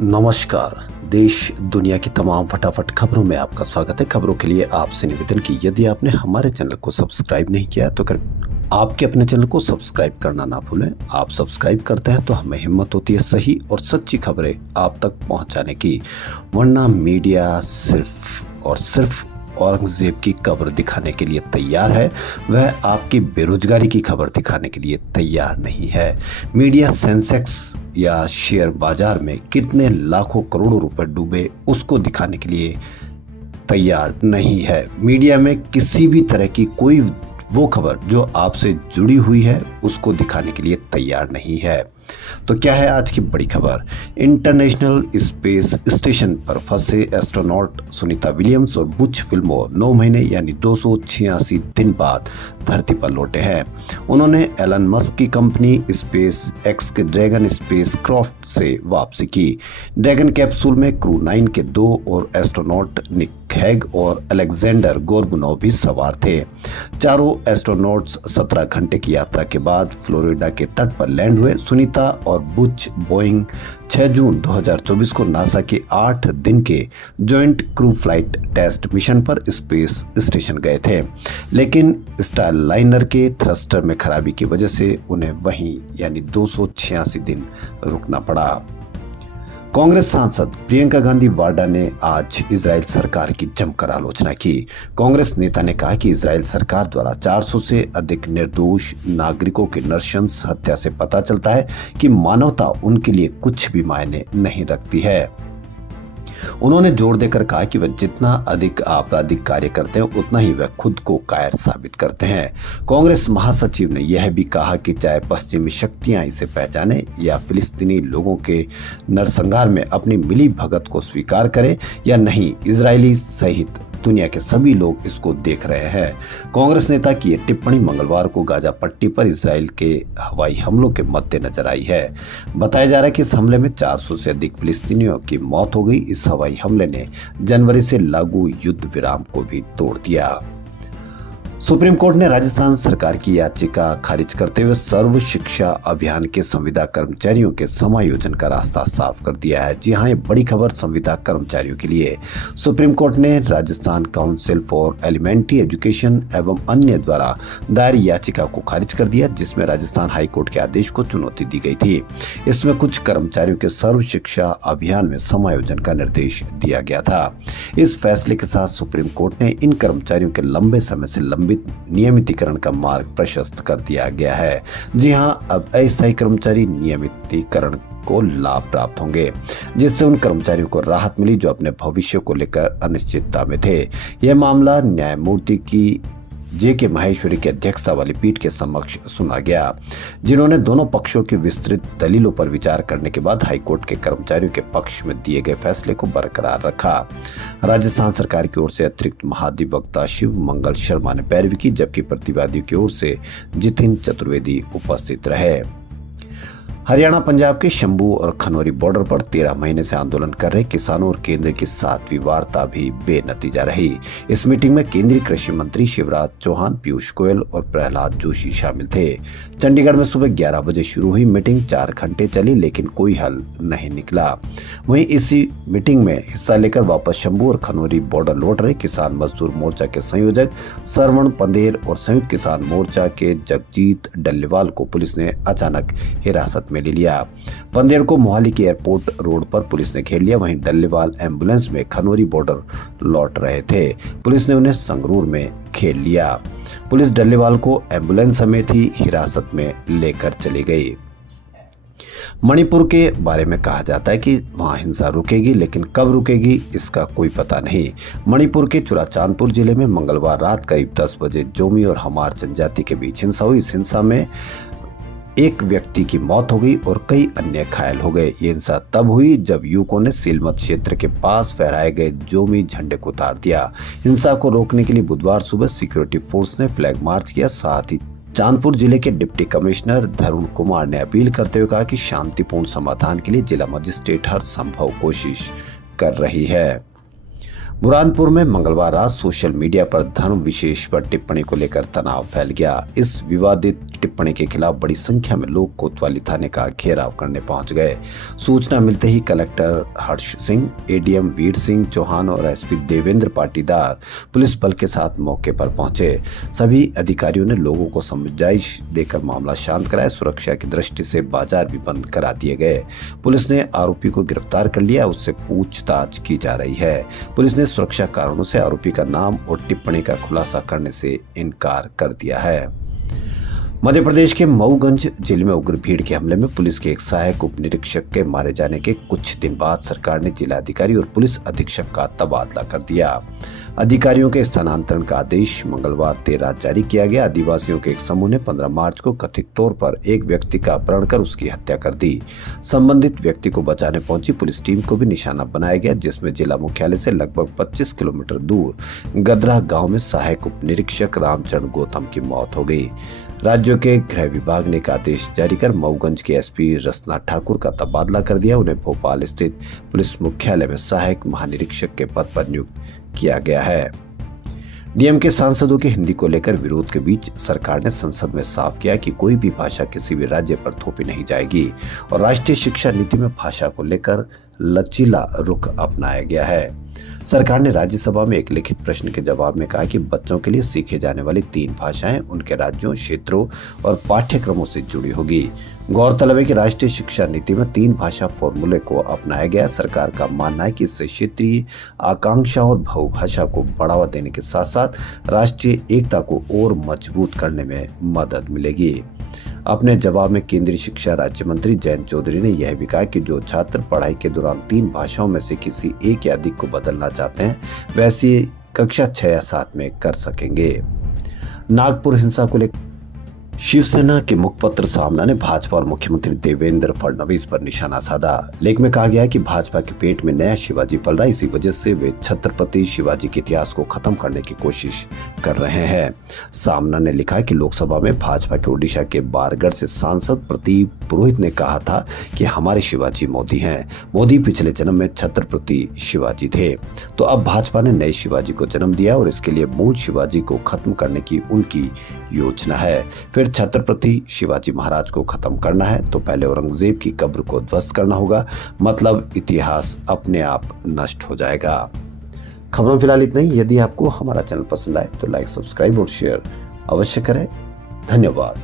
नमस्कार। देश दुनिया की तमाम फटाफट खबरों में आपका स्वागत है। खबरों के लिए आपसे निवेदन की यदि आपने हमारे चैनल को सब्सक्राइब नहीं किया तो कर आपके अपने चैनल को सब्सक्राइब करना ना भूलें। आप सब्सक्राइब करते हैं तो हमें हिम्मत होती है सही और सच्ची खबरें आप तक पहुंचाने की, वरना मीडिया सिर्फ और सिर्फ औरंगजेब की कब्र दिखाने के लिए तैयार है, वह आपकी बेरोजगारी की खबर दिखाने के लिए तैयार नहीं है। मीडिया सेंसेक्स या शेयर बाजार में कितने लाखों करोड़ों रुपए डूबे उसको दिखाने के लिए तैयार नहीं है। मीडिया में किसी भी तरह की कोई वो खबर जो आपसे जुड़ी हुई है उसको दिखाने के लिए तैयार नहीं है। तो क्या है आज की बड़ी खबर? इंटरनेशनल स्पेस स्टेशन पर फंसे एस्ट्रोनॉट सुनीता विलियम्स और बुच विल्मोर 9 महीने यानी 286 दिन बाद धरती पर लौटे हैं। उन्होंने एलन मस्क की कंपनी स्पेस एक्स के ड्रैगन स्पेस क्राफ्ट से वापसी की। ड्रैगन कैप्सूल में क्रू 9 के 2 और एस्ट्रोनॉट निक हैग और अलेक्जेंडर गोर्बुनोव भी सवार थे। चारों एस्ट्रोनॉट्स 17 घंटे की यात्रा के बाद फ्लोरिडा के तट पर लैंड हुए। सुनीता और बुच बोइंग 6 जून 2024 को नासा के 8 दिन के joint crew flight test mission पर स्पेस स्टेशन गए थे, लेकिन स्टारलाइनर के थ्रस्टर में खराबी की वजह से उन्हें वहीं यानी 286 दिन रुकना पड़ा। कांग्रेस सांसद प्रियंका गांधी वाड्रा ने आज इजराइल सरकार की जमकर आलोचना की। कांग्रेस नेता ने कहा कि इजराइल सरकार द्वारा 400 से अधिक निर्दोष नागरिकों के नृशंस हत्या से पता चलता है कि मानवता उनके लिए कुछ भी मायने नहीं रखती है। उन्होंने जोर देकर कहा कि वह जितना अधिक आपराधिक कार्य करते हैं उतना ही वह खुद को कायर साबित करते हैं। कांग्रेस महासचिव ने यह भी कहा कि चाहे पश्चिमी शक्तियां इसे पहचाने या फिलिस्तीनी लोगों के नरसंहार में अपनी मिली भगत को स्वीकार करें या नहीं, इजरायली सहित दुनिया के सभी लोग इसको देख रहे हैं। कांग्रेस नेता की यह टिप्पणी मंगलवार को गाजा पट्टी पर इजराइल के हवाई हमलों के मद्देनजर आई है। बताया जा रहा है कि इस हमले में 400 से अधिक फिलिस्तीनियों की मौत हो गई। इस हवाई हमले ने जनवरी से लागू युद्ध विराम को भी तोड़ दिया। सुप्रीम कोर्ट ने राजस्थान सरकार की याचिका खारिज करते हुए सर्व शिक्षा अभियान के संविदा कर्मचारियों के समायोजन का रास्ता साफ कर दिया है। जी हां, ये बड़ी खबर संविदा कर्मचारियों के लिए। सुप्रीम कोर्ट ने Rajasthan council for elementary education एवं अन्य द्वारा दायर याचिका को खारिज कर दिया, जिसमें राजस्थान हाईकोर्ट के आदेश को चुनौती दी गई थी। इसमें कुछ कर्मचारियों के सर्व शिक्षा अभियान में समायोजन का निर्देश दिया गया था। इस फैसले के साथ सुप्रीम कोर्ट ने इन कर्मचारियों के लंबे समय से नियमितीकरण का मार्ग प्रशस्त कर दिया गया है। जी हां, अब अस्थायी कर्मचारी नियमितीकरण को लाभ प्राप्त होंगे, जिससे उन कर्मचारियों को राहत मिली जो अपने भविष्य को लेकर अनिश्चितता में थे। यह मामला न्यायमूर्ति की जे.के. माहेश्वरी की अध्यक्षता वाली पीठ के समक्ष सुना गया, जिन्होंने दोनों पक्षों की विस्तृत दलीलों पर विचार करने के बाद हाईकोर्ट के कर्मचारियों के पक्ष में दिए गए फैसले को बरकरार रखा। राजस्थान सरकार की ओर से अतिरिक्त महाधिवक्ता शिव मंगल शर्मा ने पैरवी की, जबकि प्रतिवादियों की ओर से जितिन चतुर्वेदी उपस्थित रहे। हरियाणा पंजाब के शंभू और खनौरी बॉर्डर पर 13 महीने से आंदोलन कर रहे किसानों और केंद्र की 7वीं वार्ता भी बेनतीजा रही। इस मीटिंग में केंद्रीय कृषि मंत्री शिवराज चौहान, पीयूष गोयल और प्रहलाद जोशी शामिल थे। चंडीगढ़ में सुबह 11 बजे शुरू हुई मीटिंग 4 घंटे चली, लेकिन कोई हल नहीं निकला। वहीं इसी मीटिंग में हिस्सा लेकर वापस शंभू और खनौरी बॉर्डर लौट रहे किसान मजदूर मोर्चा के संयोजक सरवण पंदेर और संयुक्त किसान मोर्चा के जगजीत डल्लेवाल को पुलिस ने अचानक हिरासत में ले लिया। पंदेर को मोहाली के एयरपोर्ट रोड पर पुलिस ने घेर लिया। वहीं डल्लेवाल एम्बुलेंस में खनौरी बॉर्डर लौट रहे थे। पुलिस ने उन्हें संगरूर में घेर लिया। पुलिस डल्लेवाल को एम्बुलेंस समेत ही हिरासत में लेकर चली गई। मणिपुर के बारे में कहा जाता है कि वहां हिंसा रुकेगी, लेकिन कब रुकेगी इसका कोई पता नहीं। मणिपुर के चुराचांदपुर जिले में मंगलवार रात करीब 10 बजे जोमी और हमार जनजाति के बीच हिंसा हुई। इस हिंसा में एक व्यक्ति की मौत हो गई और कई अन्य घायल हो गए। ये हिंसा तब हुई जब युवकों ने सीलमत क्षेत्र के पास फहराए गए जोमी झंडे को उतार दिया। हिंसा को रोकने के लिए बुधवार सुबह सिक्योरिटी फोर्स ने फ्लैग मार्च किया। साथ ही चांदपुर जिले के डिप्टी कमिश्नर धरुण कुमार ने अपील करते हुए कहा कि शांतिपूर्ण समाधान के लिए जिला मजिस्ट्रेट हर संभव कोशिश कर रही है। बुरहानपुर में मंगलवार रात सोशल मीडिया पर धर्म विशेष पर टिप्पणी को लेकर तनाव फैल गया। इस विवादित टिप्पणी के खिलाफ बड़ी संख्या में लोग कोतवाली थाने का घेराव करने पहुंच गए। सूचना मिलते ही कलेक्टर हर्ष सिंह, एडीएम वीर सिंह चौहान और एसपी देवेंद्र पाटीदार पुलिस बल के साथ मौके पर पहुंचे। सभी अधिकारियों ने लोगों को समझाइश देकर मामला शांत कराया। सुरक्षा की दृष्टि से बाजार भी बंद करा दिए गए। पुलिस ने आरोपी को गिरफ्तार कर लिया, उससे पूछताछ की जा रही है। पुलिस ने सुरक्षा कारणों से आरोपी का नाम और टिप्पणी का खुलासा करने से इनकार कर दिया है। मध्य प्रदेश के मऊगंज जिले में उग्र भीड़ के हमले में पुलिस के एक सहायक उप निरीक्षक के मारे जाने के कुछ दिन बाद सरकार ने जिलाधिकारी और पुलिस अधीक्षक का तबादला कर दिया। अधिकारियों के स्थानांतरण का आदेश मंगलवार देर रात जारी किया गया। आदिवासियों के एक समूह ने 15 मार्च को कथित तौर पर एक व्यक्ति का अपहरण कर उसकी हत्या कर दी। संबंधित व्यक्ति को बचाने पहुंची पुलिस टीम को भी निशाना बनाया गया, जिसमें जिला मुख्यालय से लगभग 25 किलोमीटर दूर गदरा गांव में सहायक उप निरीक्षक रामचरण गौतम की मौत हो गई। राज्य के गृह विभाग ने एक आदेश जारी कर मऊगंज के एसपी रसना ठाकुर का तबादला कर दिया। उन्हें भोपाल स्थित पुलिस मुख्यालय में सहायक महानिरीक्षक के पद पर नियुक्त किया गया है। डीएम के सांसदों के हिंदी को लेकर विरोध के बीच सरकार ने संसद में साफ किया कि कोई भी भाषा किसी भी राज्य पर थोपी नहीं जाएगी और राष्ट्रीय शिक्षा नीति में भाषा को लेकर लचीला रुख अपनाया गया है। सरकार ने राज्यसभा में एक लिखित प्रश्न के जवाब में कहा कि बच्चों के लिए सीखे जाने वाली 3 भाषाएं उनके राज्यों, क्षेत्रों और पाठ्यक्रमों से जुड़ी होगी। गौरतलब है कि राष्ट्रीय शिक्षा नीति में 3 भाषा फॉर्मूले को अपनाया गया। सरकार का मानना है कि इससे क्षेत्रीय आकांक्षा और बहुभाषा को बढ़ावा देने के साथ साथ राष्ट्रीय एकता को और मजबूत करने में मदद मिलेगी। अपने जवाब में केंद्रीय शिक्षा राज्य मंत्री जयंत चौधरी ने यह भी कहा कि जो छात्र पढ़ाई के दौरान 3 भाषाओं में से किसी एक या अधिक को बदलना चाहते हैं वैसे कक्षा 6 या 7 में कर सकेंगे। नागपुर हिंसा को लेकर शिवसेना के मुखपत्र सामना ने भाजपा और मुख्यमंत्री देवेंद्र फडणवीस पर निशाना साधा। लेख में कहा गया है कि भाजपा के पेट में नया शिवाजी पल रहा है, इसी वजह से वे छत्रपति शिवाजी के इतिहास को खत्म करने की कोशिश कर रहे हैं। सामना ने लिखा है कि लोकसभा में भाजपा के ओडिशा के बारगढ़ से सांसद प्रदीप पुरोहित ने कहा था कि हमारे शिवाजी मोदी हैं। मोदी पिछले जन्म में छत्रपति शिवाजी थे, तो अब भाजपा ने नए शिवाजी को जन्म दिया और इसके लिए मूल शिवाजी को खत्म करने की उनकी योजना है। फिर छत्रपति शिवाजी महाराज को खत्म करना है तो पहले औरंगजेब की कब्र को ध्वस्त करना होगा, मतलब इतिहास अपने आप नष्ट हो जाएगा। खबरों फिलहाल इतना ही। यदि आपको हमारा चैनल पसंद आए तो लाइक, सब्सक्राइब और शेयर अवश्य करें। धन्यवाद।